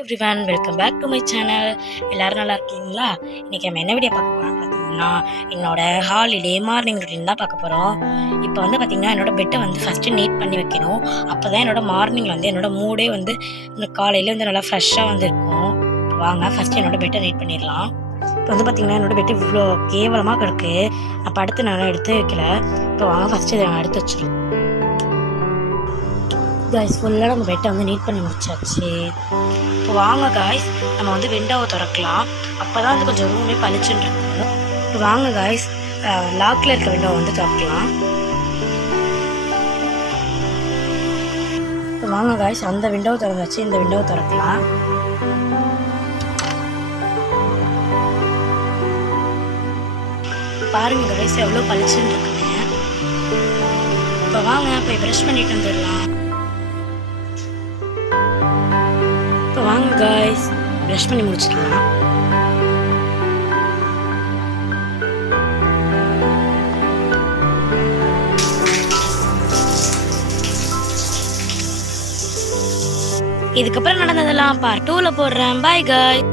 Everyone welcome back to my channel. எல்லாரும் நல்லா இருக்கீங்களா? இன்னைக்கு நம்ம என்ன வீடியோ பார்க்க போறோம்னு பார்த்தீங்கன்னா, என்னோட ஹாலிடே மார்னிங் ரொட்டீன் தான் பார்க்க போகிறோம். இப்போ வந்து பார்த்தீங்கன்னா, என்னோட பெட்டை வந்து ஃபஸ்ட்டு நீட் பண்ணி வைக்கணும். அப்போ தான் என்னோட மார்னிங் வந்து என்னோட மூடே வந்து இந்த காலையில் வந்து நல்லா ஃப்ரெஷ்ஷாக வந்து இருக்கும். வாங்க ஃபஸ்ட்டு என்னோட பெட்டை நீட் பண்ணிடலாம். இப்போ வந்து பார்த்தீங்கன்னா, என்னோட பெட்டு இவ்வளோ கேவலமாக கிடக்கு. அப்போ அடுத்து நான் எடுத்து வைக்கல. இப்போ வாங்க ஃபஸ்ட்டு இதை நான் எடுத்து வச்சிடலாம். காய்ஸ் ஃபுல்லாக நம்ம பெட்டை வந்து நீட் பண்ணி முடிச்சாச்சு. இப்போ வாங்க காய்ஸ் நம்ம வந்து விண்டோவை திறக்கலாம். அப்போ தான் வந்து கொஞ்சம் ரூமே பளிச்சுன்னு இருக்கும். இப்போ வாங்க காய்ஸ் லாக்கில் இருக்க விண்டோவை வந்து திறக்கலாம். இப்போ வாங்க காய்ஸ் அந்த விண்டோவை திறந்தாச்சு, இந்த விண்டோவை திறக்கலாம். பாருங்க காய்ஸ் எவ்வளோ பளிச்சுன்னு இருக்குங்க. இப்போ வாங்க போய் ப்ரஷ் பண்ணிட்டு வந்துடலாம். இப்போ வாங்க காய்ஸ் ப்ரஷ் பண்ணி முடிச்சுக்கலாம். இதுக்கப்புறம் நடந்ததெல்லாம் பார்ட் 2ல போடுறேன். Bye guys.